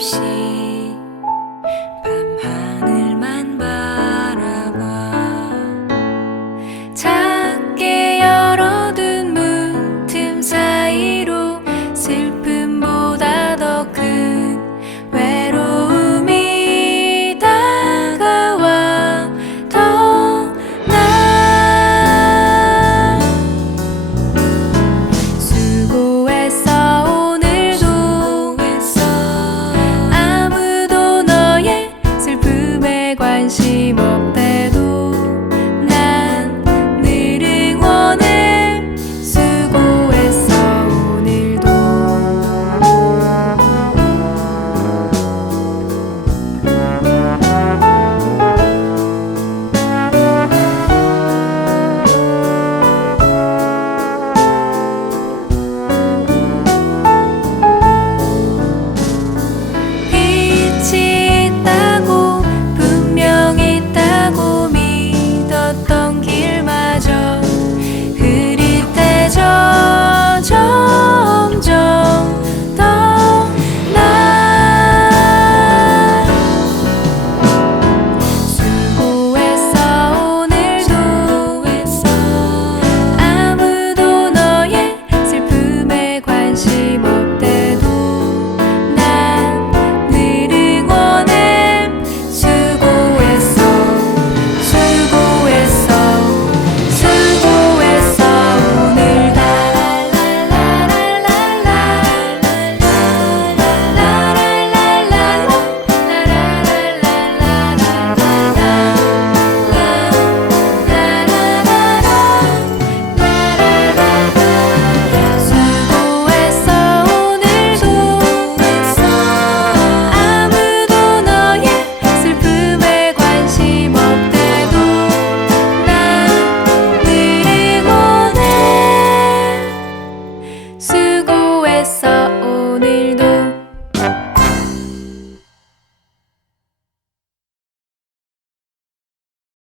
всей. dream of